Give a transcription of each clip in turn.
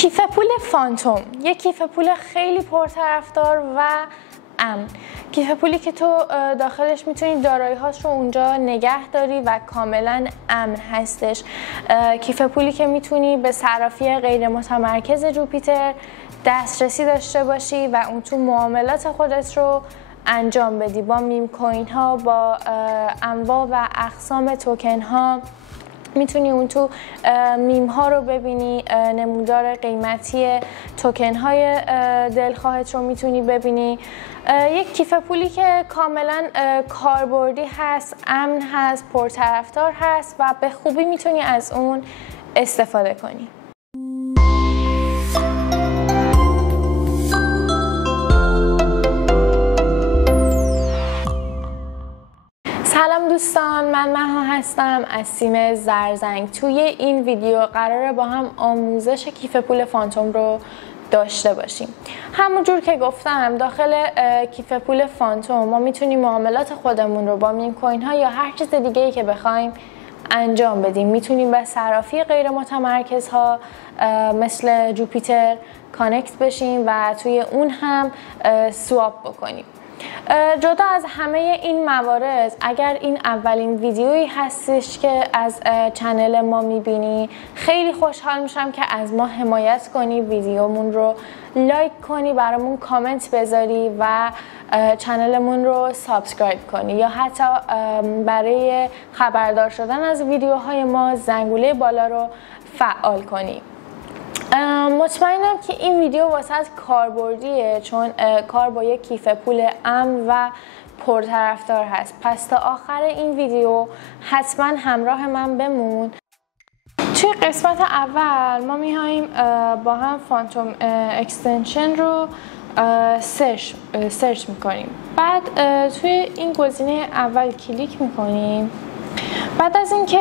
کیف پول فانتوم، یک کیف پول خیلی پرطرفدار و امن. کیف پولی که تو داخلش میتونی دارایی‌هات رو اونجا نگه داری و کاملا امن هستش. کیف پولی که میتونی به صرافی غیر متمرکز جوپیتر دسترسی داشته باشی و اون تو معاملات خودت رو انجام بدی با میم کوین ها، با انواع و اقسام توکن ها. میتونی اون تو میم ها رو ببینی، نمودار قیمتی توکن های دلخواهت رو میتونی ببینی. یک کیف پولی که کاملا کاربردی هست، امن هست، پرطرفدار هست و به خوبی میتونی از اون استفاده کنی. سلام دوستان، من مها هستم از سیم زرزنگ. توی این ویدیو قراره با هم آموزش کیف پول فانتوم رو داشته باشیم. همونجور که گفتم داخل کیف پول فانتوم ما میتونیم معاملات خودمون رو با میم کوین ها یا هر چیز دیگه ای که بخوایم انجام بدیم. میتونیم به صرافی غیر متمرکز ها مثل جوپیتر کانکت بشیم و توی اون هم سواپ بکنیم. جدا از همه این موارد، اگر این اولین ویدیویی هستش که از چنل ما میبینی، خیلی خوشحال میشم که از ما حمایت کنی، ویدیومون رو لایک کنی، برامون کامنت بذاری و چنلمون رو سابسکرایب کنی یا حتی برای خبردار شدن از ویدیوهای ما زنگوله بالا رو فعال کنی. مطمئنم که این ویدیو واسه کاربردیه، چون کار با یک کیف پول امن و پرطرفدار هست. پس تا آخر این ویدیو حتما همراه من بمون. توی قسمت اول ما میایم با هم فانتوم اکستنشن رو سرچ میکنیم. بعد توی این گزینه اول کلیک میکنیم. بعد از اینکه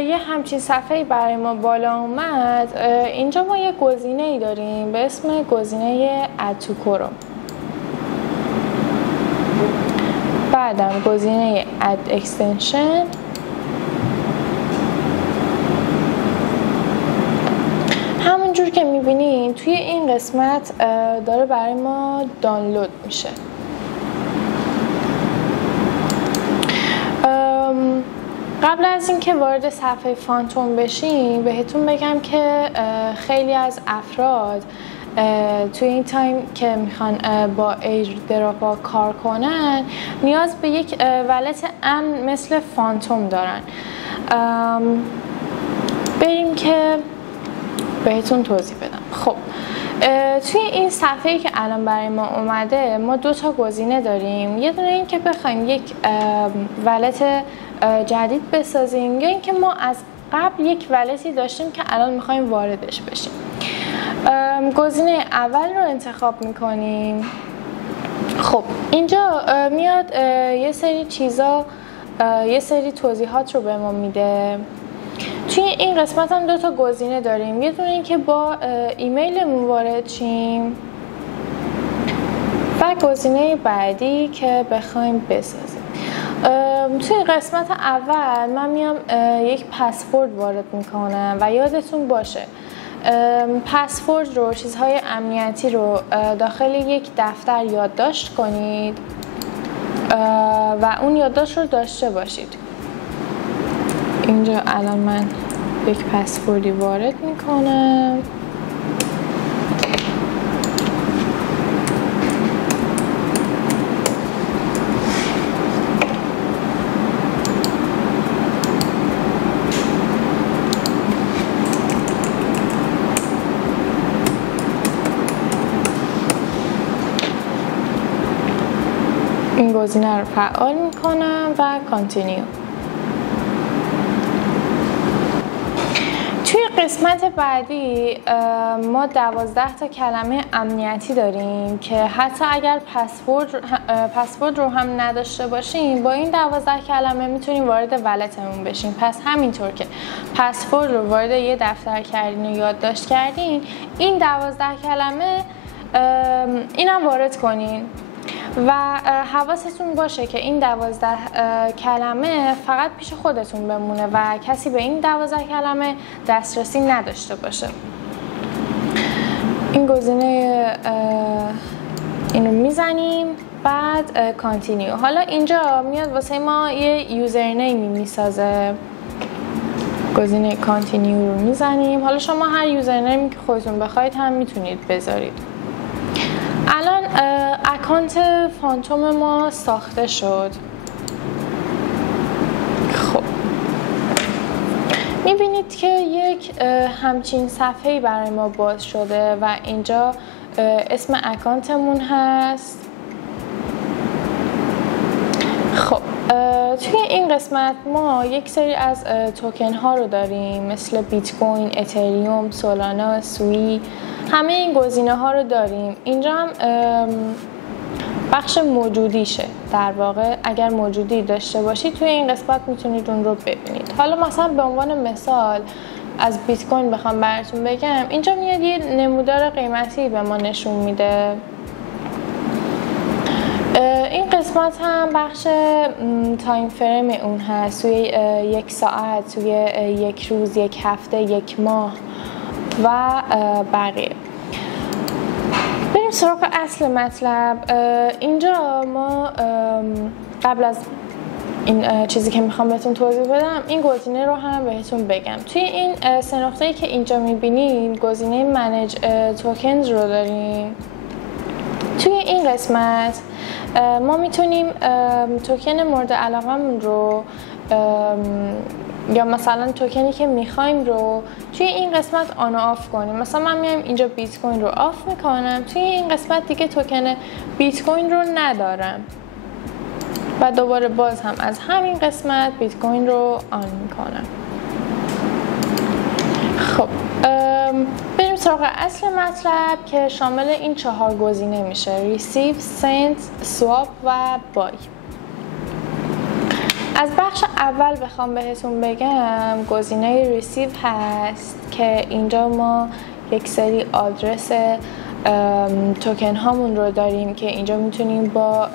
یه همچین صفحه‌ای برای ما بالا اومد، اینجا ما یه گزینه‌ای داریم به اسم گزینه Add to Chrome. بعدم گزینه Add Extension. همونجور که می‌بینین توی این قسمت داره برای ما دانلود میشه. قبل از اینکه وارد صفحه فانتوم بشیم بهتون بگم که خیلی از افراد توی این تایم که میخوان با ایردراپ کار کنن نیاز به یک ولت امن مثل فانتوم دارن. بریم که بهتون توضیح بدم. خب توی این صفحه‌ای که الان برای ما اومده ما دو تا گزینه داریم. یه دونه این که بخوایم یک ولت جدید بسازیم یا اینکه ما از قبل یک ولتی داشتیم که الان میخوایم واردش بشیم. گزینه اول رو انتخاب میکنیم. خب اینجا میاد یه سری چیزا، یه سری توضیحات رو به ما میده. توی این قسمت هم دو تا گزینه داریم. یه دونه این که با ایمیلمون وارد شیم و گزینه بعدی که بخوایم بسازیم. توی قسمت اول من میام یک پسورد وارد میکنم و یادتون باشه پسورد رو، چیزهای امنیتی رو داخل یک دفتر یادداشت کنید و اون یادداشت رو داشته باشید. اینجا الان من یک پسوردی وارد میکنم. این گزینه رو فعال میکنم و کانتینیو. توی قسمت بعدی ما 12 تا کلمه امنیتی داریم که حتی اگر پسورد رو هم نداشته باشیم با این 12 کلمه میتونیم وارد ولتمون بشیم. پس همینطور که پسورد رو وارد یه دفتر کردین و یادداشت کردین، این 12 کلمه اینم وارد کنین و حواستون باشه که این 12 کلمه فقط پیش خودتون بمونه و کسی به این 12 کلمه دسترسی نداشته باشه. این گزینه اینو میزنیم، بعد کانتینیو. حالا اینجا میاد واسه ما یه یوزرنیمی میسازه، گزینه کانتینیو رو میزنیم. حالا شما هر یوزرنیمی که خودتون بخواید هم میتونید بذارید. الان اکانت فانتوم ما ساخته شد. خب میبینید که یک همچین صفحه‌ای برای ما باز شده و اینجا اسم اکانتمون هست. خب توی این قسمت ما یک سری از توکن ها رو داریم، مثل بیت کوین، اتریوم، سولانا، سوی، همه این گزینه ها رو داریم. اینجا هم بخش موجودیشه. در واقع اگر موجودی داشته باشید توی این قسمت میتونید اون رو ببینید. حالا مثلا به عنوان مثال از بیت کوین بخوام براتون بگم، اینجا میاد یه نمودار قیمتی به ما نشون میده. این قسمت هم بخش تایم فریم اون هست، توی یک ساعت، توی یک روز، یک هفته، یک ماه و بقیه. بریم سراغ اصل مطلب. اینجا ما قبل از این چیزی که میخوام بهتون توضیح بدم، این گزینه رو هم بهتون بگم. توی این سه نقطه‌ای که اینجا میبینیم گزینه منیج توکنز رو داریم. توی این قسمت ما میتونیم توکن مورد علاقمون رو یا مثلا توکنی که میخوایم رو توی این قسمت آن و آف کنیم. مثلا من میام اینجا بیت کوین رو آف میکنم، توی این قسمت دیگه توکن بیت کوین رو ندارم و دوباره باز هم از همین قسمت بیت کوین رو آن میکنم. خب بریم سراغ اصل مطلب که شامل این 4 گزینه میشه: receive، send، swap و buy. از بخش اول بخوام بهتون بگم، گزینه receive هست که اینجا ما یک سری آدرس توکن هامون رو داریم که اینجا میتونیم با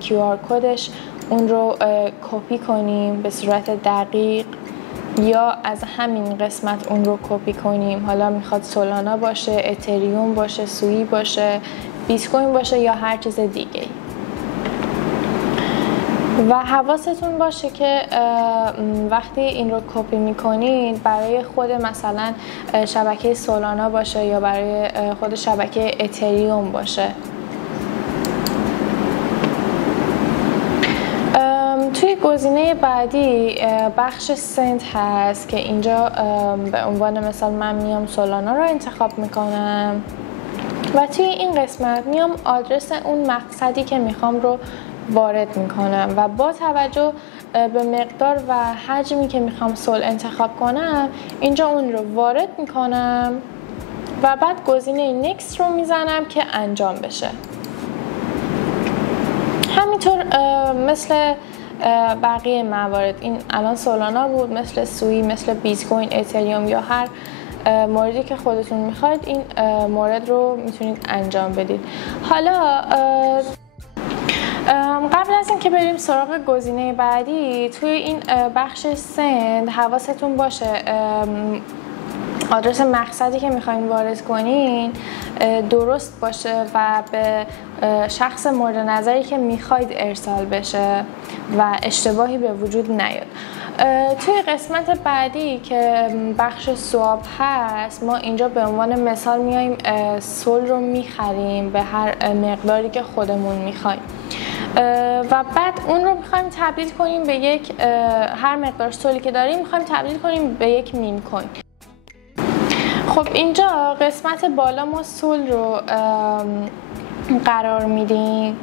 QR کدش اون رو کپی کنیم به صورت دقیق یا از همین قسمت اون رو کپی کنیم. حالا میخواد سولانا باشه، اتریوم باشه، سوی باشه، بیت کوین باشه یا هر چیز دیگه. و حواستون باشه که وقتی این رو کپی میکنید برای خود مثلا شبکه سولانا باشه یا برای خود شبکه اتریوم باشه. توی گزینه بعدی بخش سند هست که اینجا به عنوان مثال من میام سولانا رو انتخاب میکنم و توی این قسمت میام آدرس اون مقصدی که میخوام رو وارد میکنم و با توجه به مقدار و حجمی که میخوام سول انتخاب کنم اینجا اون رو وارد میکنم و بعد گزینه نیکست رو میزنم که انجام بشه. همینطور مثل بقیه موارد، این الان سولانا بود، مثل سوی، مثل بیت کوین، اتریوم یا هر موردی که خودتون میخواید این مورد رو میتونید انجام بدید. حالا قبل از اینکه بریم سراغ گزینه بعدی، توی این بخش سند حواستون باشه آدرس مقصدی که میخواین وارد کنین درست باشه و به شخص مورد نظری که میخواید ارسال بشه و اشتباهی به وجود نیاد. توی قسمت بعدی که بخش سواب هست، ما اینجا به عنوان مثال میایم سول رو میخریم به هر مقداری که خودمون میخوایم و بعد اون رو میخوایم تبدیل کنیم به یک هر مقدار سولی که داریم میخوایم تبدیل کنیم به یک میم کوین. خب اینجا قسمت بالا ما سول رو قرار میدیم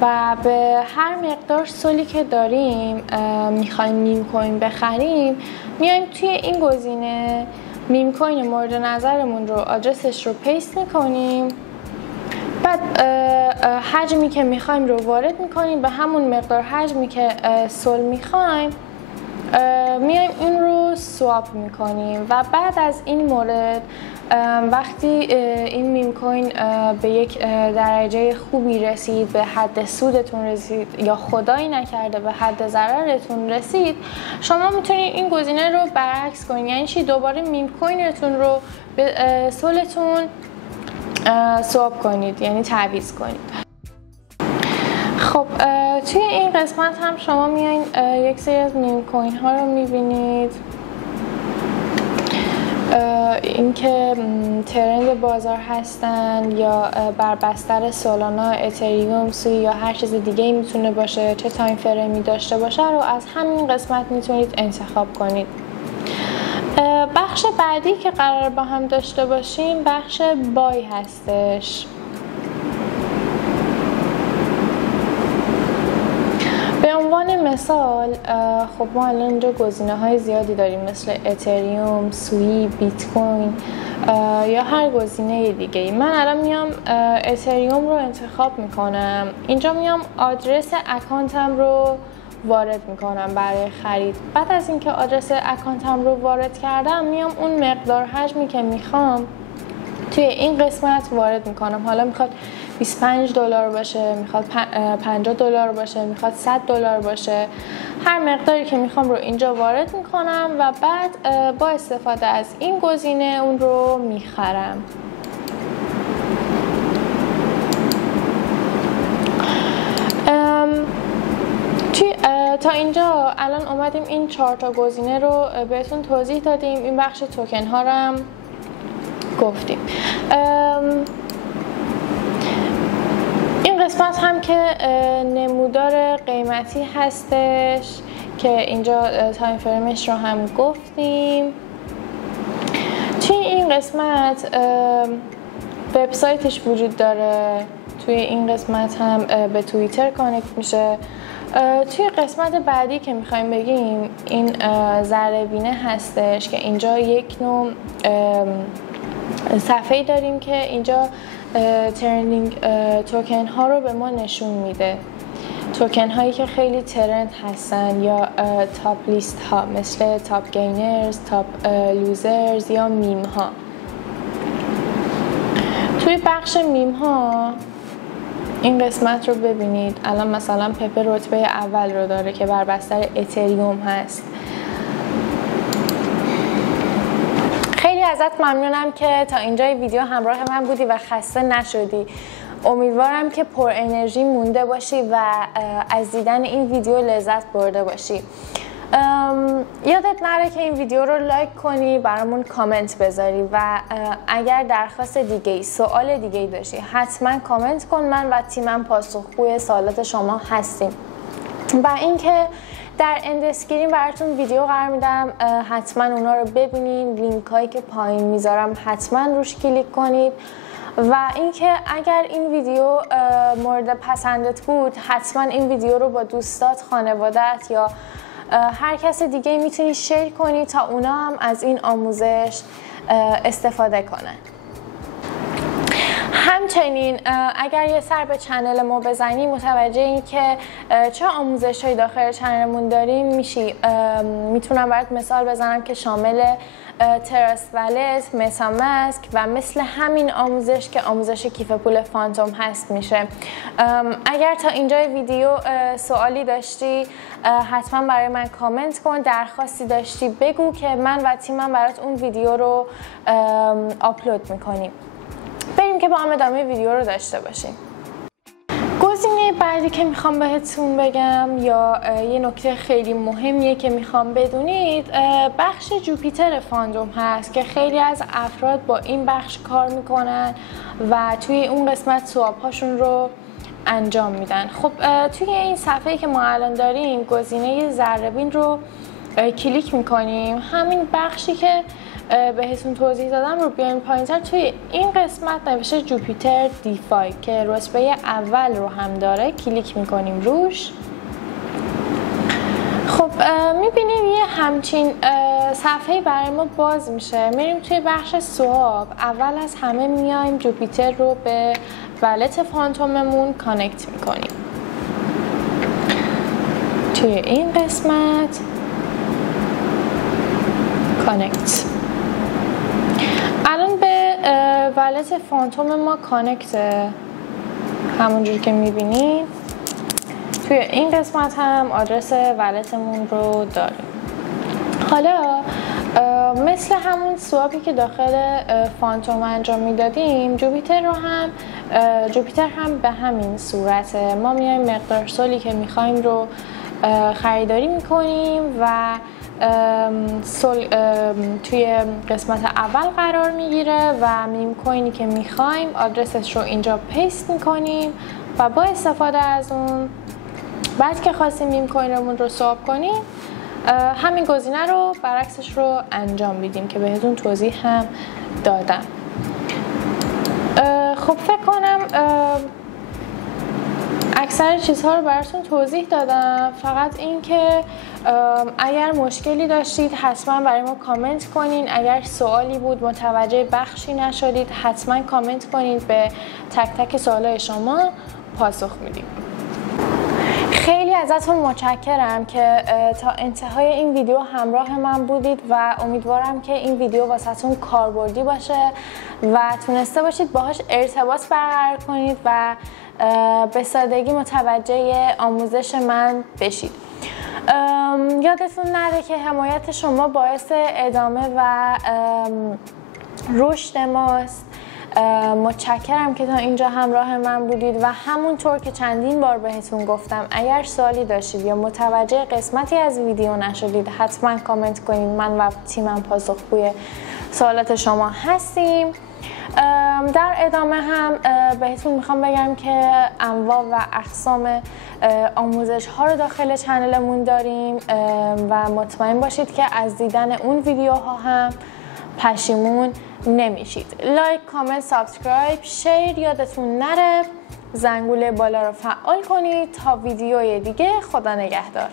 و به هر مقدار سولی که داریم میخوایم میم کوین بخریم میایم توی این گزینه میم کوین مورد نظرمون رو آدرسش رو پیست میکنیم، بعد حجمی که میخوایم رو وارد میکنیم به همون مقدار حجمی که سول میخوایم میایم این رو سواپ میکنیم و بعد از این مورد وقتی این میم کوین به یک درجه خوبی رسید، به حد سودتون رسید یا خدایی نکرده به حد ضررتون رسید، شما میتونید این گزینه رو برعکس کنید. یعنی چی؟ دوباره میم کوینتون رو به سولتون سواب کنید، یعنی تعویض کنید. خب توی این قسمت هم شما میایین یک سری از میم کوین ها رو میبینید، اینکه ترند بازار هستن یا بر بستر سولانا، اتریوم، سوی یا هر چیز دیگه میتونه باشه، چه تایم فریمی داشته باشه رو از همین قسمت میتونید انتخاب کنید. بخش بعدی که قرار با هم داشته باشیم بخش بای هستش. به عنوان مثال خب ما الان اینجا گزینه‌های زیادی داریم مثل اتریوم، سوی، بیت کوین یا هر گزینه دیگه. من الان میام اتریوم رو انتخاب میکنم. اینجا میام آدرس اکانتم رو وارد میکنم برای خرید. بعد از اینکه آدرس اکانتم رو وارد کردم میام اون مقدار حجمی که میخوام توی این قسمت وارد میکنم. حالا میخواد $25 باشه، میخواد $50 باشه، میخواد $100 باشه، هر مقداری که میخوام رو اینجا وارد میکنم و بعد با استفاده از این گزینه اون رو میخرم. تا اینجا الان اومدیم این 4 تا گزینه رو بهتون توضیح دادیم. این بخش توکن ها رو هم گفتیم. این قسمت هم که نمودار قیمتی هستش که اینجا تایم فریمش رو هم گفتیم. توی این قسمت وبسایتش وجود داره. توی این قسمت هم به توییتر کانکت میشه. توی قسمت بعدی که میخوایم بگیم این ذره بینه هستش که اینجا یک نوع صفحه‌ای داریم که اینجا ترندینگ توکن ها رو به ما نشون میده. توکن هایی که خیلی ترند هستن یا تاپ لیست ها مثل تاپ گینرز، تاپ لوزرز یا میم ها. توی بخش میم ها این قسمت رو ببینید. الان مثلا پپه رتبه اول رو داره که بر بستر اتریوم هست. خیلی ازت ممنونم که تا اینجای ویدیو همراه من بودی و خسته نشدی. امیدوارم که پر انرژی مونده باشی و از دیدن این ویدیو لذت برده باشی. یادت نره که این ویدیو رو لایک کنی، برامون کامنت بذاری و اگر درخواست دیگه، سوال دیگه داشتی حتما کامنت کن. من و تیمم پاسخگوی سوالات شما هستیم. و اینکه در اند اسکرین براتون ویدیو قرار میدم، حتما اونا رو ببینید. لینک هایی که پایین میذارم حتما روش کلیک کنید. و اینکه اگر این ویدیو مورد پسندت بود حتما این ویدیو رو با دوستات، خانوادت یا هر کس دیگه میتونی شیر کنی تا اونا هم از این آموزش استفاده کنن. همچنین اگر یه سر به چنل ما بزنی متوجه این که چه آموزش‌هایی داخل چنلمون داریم میشی. میتونم برات مثال بزنم که شامل تراست والت، متاماسک و مثل همین آموزش که آموزش کیف پول فانتوم هست میشه. اگر تا اینجای ویدیو سوالی داشتی حتما برای من کامنت کن. درخواستی داشتی بگو که من و تیمم برات اون ویدیو رو آپلود میکنیم. بریم که با هم ادامه ویدیو رو داشته باشیم. گزینه بعدی که میخوام بهتون بگم یا یه نکته خیلی مهمیه که میخوام بدونید، بخش جوپیتر فاندوم هست که خیلی از افراد با این بخش کار میکنن و توی اون قسمت سواب هاشون رو انجام میدن. خب توی این صفحه‌ای که ما الان داریم گزینه ذره بین رو کلیک میکنیم. همین بخشی که بهتون توضیح دادم رو بیایم پایین‌تر. توی این قسمت نوشته جوپیتر دیفای که رتبه اول رو هم داره. کلیک میکنیم روش. خب میبینیم یه همچین صفحه‌ای برای ما باز میشه. میریم توی بخش سواب. اول از همه میایم جوپیتر رو به والت فانتوممون کانکت میکنیم. توی این قسمت کانکت. الان به والت فانتوم ما کانکته، همونجوری که میبینید. توی این قسمت هم آدرس والتمون رو داریم. حالا مثل همون سواپی که داخل فانتوم انجام میدادیم، جوپیتر هم به همین صورته. ما میایم مقدار سولی که میخوایم رو خریداری میکنیم و سول توی قسمت اول قرار میگیره و میم کوینی که میخوایم آدرسش رو اینجا پیست میکنیم و با استفاده از اون بعد که خواستیم میم کوینمون رو سواب کنیم همین گزینه رو برعکسش رو انجام میدیم که بهتون توضیح هم دادم. خب فکر کنم اکثر چیزها رو براتون توضیح دادم. فقط این که اگر مشکلی داشتید حتما برای ما کامنت کنین. اگر سوالی بود متوجه بخشی نشدید حتما کامنت کنید، به تک تک سوالای شما پاسخ میدیم. خیلی ازتون متشکرم که تا انتهای این ویدیو همراه من بودید و امیدوارم که این ویدیو واسهتون کاربردی باشه و تونسته باشید باهاش ارتباط برقرار کنید و به سادگی متوجه آموزش من بشید. یادتون نره که حمایت شما باعث ادامه و رشد ماست. متشکرم که تا اینجا همراه من بودید و همونطور که چندین بار بهتون گفتم اگر سوالی داشتید یا متوجه قسمتی از ویدیو نشدید حتما کامنت کنید. من و تیمم پاسخگوی سوالات شما هستیم. در ادامه هم بهتون میخوام بگم که انواع و اقسام آموزش ها رو داخل چنلمون داریم و مطمئن باشید که از دیدن اون ویدیوها هم پشیمون نمیشید. لایک، کامنت، سابسکرایب، شیر یادتون نره. زنگوله بالا رو فعال کنید تا ویدیوی دیگه. خدا نگهدار.